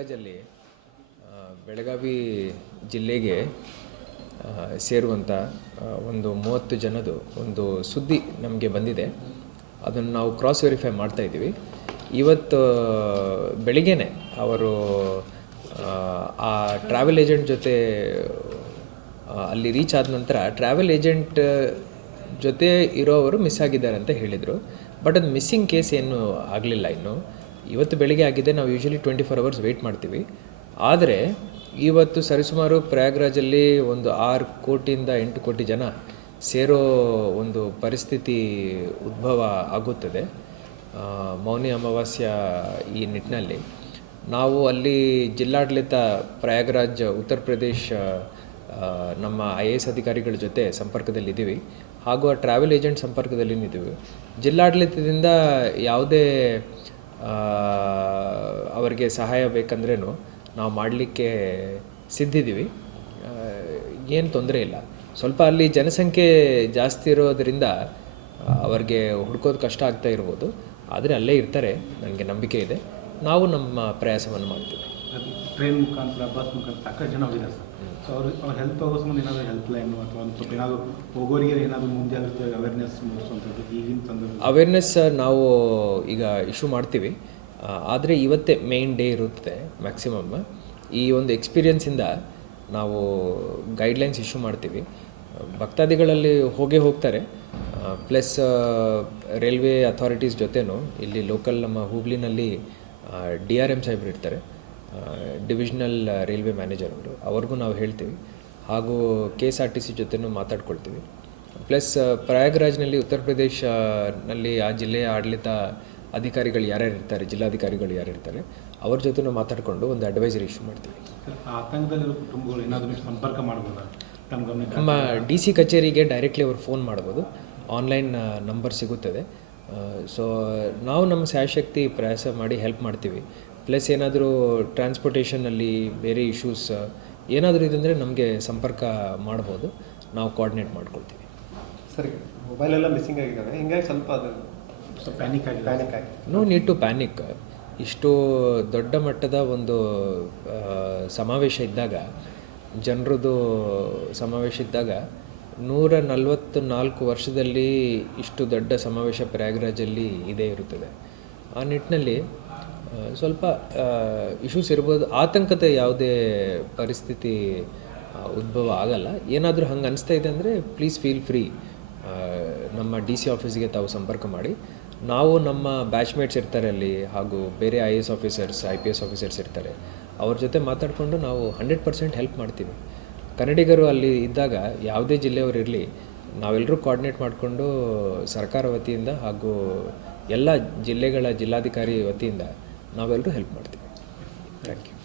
ರಾಜ್ಯದಲ್ಲಿ ಬೆಳಗಾವಿ ಜಿಲ್ಲೆಗೆ ಸೇರುವಂಥ ಒಂದು 30 ಜನದು ಒಂದು ಸುದ್ದಿ ನಮಗೆ ಬಂದಿದೆ. ಅದನ್ನು ನಾವು ಕ್ರಾಸ್ ವೆರಿಫೈ ಮಾಡ್ತಾ ಇದ್ದೀವಿ. ಇವತ್ತು ಬೆಳಿಗ್ಗೆನೆ ಅವರು ಆ ಟ್ರಾವೆಲ್ ಏಜೆಂಟ್ ಜೊತೆ ಅಲ್ಲಿ ರೀಚ್ ಆದ ನಂತರ ಟ್ರಾವೆಲ್ ಏಜೆಂಟ್ ಜೊತೆ ಇರೋವರು ಮಿಸ್ ಆಗಿದ್ದಾರೆ ಅಂತ ಹೇಳಿದರು. ಬಟ್ ಅದು ಮಿಸ್ಸಿಂಗ್ ಕೇಸ್ ಏನು ಆಗಲಿಲ್ಲ. ಇನ್ನು ಇವತ್ತು ಬೆಳಿಗ್ಗೆ ಆಗಿದೆ. ನಾವು ಯೂಶ್ವಲಿ 24 hours ವೆಯ್ಟ್ ಮಾಡ್ತೀವಿ. ಆದರೆ ಇವತ್ತು ಸರಿಸುಮಾರು ಪ್ರಯಾಗ್ರಾಜಲ್ಲಿ ಒಂದು 6 ಕೋಟಿಯಿಂದ 8 ಕೋಟಿ ಜನ ಸೇರೋ ಒಂದು ಪರಿಸ್ಥಿತಿ ಉದ್ಭವ ಆಗುತ್ತದೆ. ಮೌನಿ ಅಮಾವಾಸ್ಯ ಈ ನಿಟ್ಟಿನಲ್ಲಿ ನಾವು ಅಲ್ಲಿ ಜಿಲ್ಲಾಡಳಿತ ಪ್ರಯಾಗ್ರಾಜ್ ಉತ್ತರ ಪ್ರದೇಶ್ ನಮ್ಮ IAS ಅಧಿಕಾರಿಗಳ ಜೊತೆ ಸಂಪರ್ಕದಲ್ಲಿದ್ದೀವಿ. ಹಾಗೂ ಆ ಟ್ರಾವೆಲ್ ಏಜೆಂಟ್ ಸಂಪರ್ಕದಲ್ಲಿ ಇದ್ದೀವಿ. ಜಿಲ್ಲಾಡಳಿತದಿಂದ ಯಾವುದೇ ಅವರಿಗೆ ಸಹಾಯ ಬೇಕಂದ್ರೂ ನಾವು ಮಾಡಲಿಕ್ಕೆ ಸಿದ್ಧಿದ್ದೀವಿ. ಏನು ತೊಂದರೆ ಇಲ್ಲ. ಸ್ವಲ್ಪ ಅಲ್ಲಿ ಜನಸಂಖ್ಯೆ ಜಾಸ್ತಿ ಇರೋದರಿಂದ ಅವ್ರಿಗೆ ಹುಡ್ಕೋದು ಕಷ್ಟ ಆಗ್ತಾ ಇರ್ಬೋದು. ಆದರೆ ಅಲ್ಲೇ ಇರ್ತಾರೆ, ನನಗೆ ನಂಬಿಕೆ ಇದೆ. ನಾವು ನಮ್ಮ ಪ್ರಯಾಸವನ್ನು ಮಾಡ್ತೀವಿ. ಟ್ರೈನ್ ಮುಖಾಂತರ ಬಸ್ ಮುಖಾಂತರ ಸಾಕಷ್ಟು ಜನ ಹೋಗಿದ್ದಾರೆ ಸರ್. ಸೊ ಅವ್ರ ಹೆಲ್ಪ್ ತಗೋ ಸಂಬಂಧ ಏನಾದರೂ ಹೆಲ್ಪ್ ಲೈನು ಅಥವಾ ಒಂದು ಸ್ವಲ್ಪ ಏನಾದರೂ ಹೋಗೋರಿಗೆ ಏನಾದರೂ ಮುಂಜಾಗ್ರತೆ ಅವೇರ್ನೆಸ್ ಮೂಡಿಸುವಂಥದ್ದು ಈಗಿನ ಸಂದರ್ಭ ಅವೇರ್ನೆಸ್ ನಾವು ಈಗ ಇಶ್ಯೂ ಮಾಡ್ತೀವಿ. ಆದರೆ ಇವತ್ತೇ ಮೇನ್ ಡೇ ಇರುತ್ತೆ ಮ್ಯಾಕ್ಸಿಮಮ್. ಈ ಒಂದು ಎಕ್ಸ್ಪೀರಿಯನ್ಸಿಂದ ನಾವು ಗೈಡ್ಲೈನ್ಸ್ ಇಶ್ಯೂ ಮಾಡ್ತೀವಿ. ಭಕ್ತಾದಿಗಳಲ್ಲಿ ಹೋಗ್ತಾರೆ. ಪ್ಲಸ್ ರೈಲ್ವೆ ಅಥಾರಿಟೀಸ್ ಜೊತೆನೂ ಇಲ್ಲಿ ಲೋಕಲ್ ನಮ್ಮ ಹುಬ್ಳಿನಲ್ಲಿ DRM ಸಾಹೇಬ್ರು ಇರ್ತಾರೆ, ಡಿವಿಷನಲ್ ರೈಲ್ವೆ ಮ್ಯಾನೇಜರ್ ಅವರು, ಅವ್ರಿಗೂ ನಾವು ಹೇಳ್ತೀವಿ. ಹಾಗೂ KSRTC ಜೊತೆನೂ ಮಾತಾಡ್ಕೊಳ್ತೀವಿ. ಪ್ಲಸ್ ಪ್ರಯಾಗ್ರಾಜ್ನಲ್ಲಿ ಉತ್ತರ ಪ್ರದೇಶನಲ್ಲಿ ಆ ಜಿಲ್ಲೆಯ ಆಡಳಿತ ಅಧಿಕಾರಿಗಳು ಯಾರ್ಯಾರು ಇರ್ತಾರೆ, ಜಿಲ್ಲಾಧಿಕಾರಿಗಳು ಯಾರು ಇರ್ತಾರೆ, ಅವ್ರ ಜೊತೆನೂ ಮಾತಾಡಿಕೊಂಡು ಒಂದು ಅಡ್ವೈಸರಿ ಇಶ್ಯೂ ಮಾಡ್ತೀವಿ. ಆತಂಕದಲ್ಲಿರೋ ಕುಟುಂಬಗಳು ಏನಾದರೂ ಸಂಪರ್ಕ ಮಾಡ್ಬೋದಾ? ನಮ್ಮ DC ಕಚೇರಿಗೆ ಡೈರೆಕ್ಟ್ಲಿ ಅವ್ರು ಫೋನ್ ಮಾಡ್ಬೋದು. ಆನ್ಲೈನ್ ನಂಬರ್ ಸಿಗುತ್ತದೆ. ಸೊ ನಾವು ನಮ್ಮ ಶಾಯಶಕ್ತಿ ಪ್ರಯಾಸ ಮಾಡಿ ಹೆಲ್ಪ್ ಮಾಡ್ತೀವಿ. ಪ್ಲಸ್ ಏನಾದರೂ ಟ್ರಾನ್ಸ್ಪೋರ್ಟೇಷನಲ್ಲಿ ಬೇರೆ ಇಶ್ಯೂಸ್ ಏನಾದರೂ ಇದಂದರೆ ನಮಗೆ ಸಂಪರ್ಕ ಮಾಡ್ಬೋದು. ನಾವು ಕೋಆರ್ಡಿನೇಟ್ ಮಾಡ್ಕೊಳ್ತೀವಿ. ಸರಿ, ಮೊಬೈಲೆಲ್ಲ ಮಿಸ್ಸಿಂಗ್ ಆಗಿದ್ದಾವೆ, ಹಿಂಗಾಗಿ ಸ್ವಲ್ಪ ಅದು ಪ್ಯಾನಿಕ್ ಆಗಿ ನೋ ನೀಡ್ ಟು ಪ್ಯಾನಿಕ್. ಇಷ್ಟು ದೊಡ್ಡ ಮಟ್ಟದ ಒಂದು ಸಮಾವೇಶ ಇದ್ದಾಗ, ಜನರದು ಸಮಾವೇಶ ಇದ್ದಾಗ 144 ವರ್ಷದಲ್ಲಿ ಇಷ್ಟು ದೊಡ್ಡ ಸಮಾವೇಶ ಪ್ರಯಾಗ್ರಾಜಲ್ಲಿ ಇದೇ ಇರುತ್ತದೆ. ಆ ನಿಟ್ಟಿನಲ್ಲಿ ಸ್ವಲ್ಪ ಇಶ್ಯೂಸ್ ಇರ್ಬೋದು. ಆತಂಕದ ಯಾವುದೇ ಪರಿಸ್ಥಿತಿ ಉದ್ಭವ ಆಗಲ್ಲ. ಏನಾದರೂ ಹಂಗೆ ಅನಿಸ್ತಾ ಇದೆ ಅಂದರೆ ಪ್ಲೀಸ್ ಫೀಲ್ ಫ್ರೀ. ನಮ್ಮ DC ಆಫೀಸ್ಗೆ ತಾವು ಸಂಪರ್ಕ ಮಾಡಿ. ನಾವು ನಮ್ಮ ಬ್ಯಾಚ್ಮೇಟ್ಸ್ ಇರ್ತಾರೆ ಅಲ್ಲಿ, ಹಾಗೂ ಬೇರೆ IAS ಆಫೀಸರ್ಸ್, IPS ಆಫೀಸರ್ಸ್ ಇರ್ತಾರೆ, ಅವ್ರ ಜೊತೆ ಮಾತಾಡಿಕೊಂಡು ನಾವು 100% ಹೆಲ್ಪ್ ಮಾಡ್ತೀವಿ. ಕನ್ನಡಿಗರು ಅಲ್ಲಿ ಇದ್ದಾಗ ಯಾವುದೇ ಜಿಲ್ಲೆಯವರು ಇರಲಿ, ನಾವೆಲ್ಲರೂ ಕೋಆರ್ಡಿನೇಟ್ ಮಾಡಿಕೊಂಡು ಸರ್ಕಾರ ವತಿಯಿಂದ ಹಾಗೂ ಎಲ್ಲ ಜಿಲ್ಲೆಗಳ ಜಿಲ್ಲಾಧಿಕಾರಿ ವತಿಯಿಂದ ನಾವೆಲ್ಲರೂ ಹೆಲ್ಪ್ ಮಾಡ್ತೀವಿ. Thank you.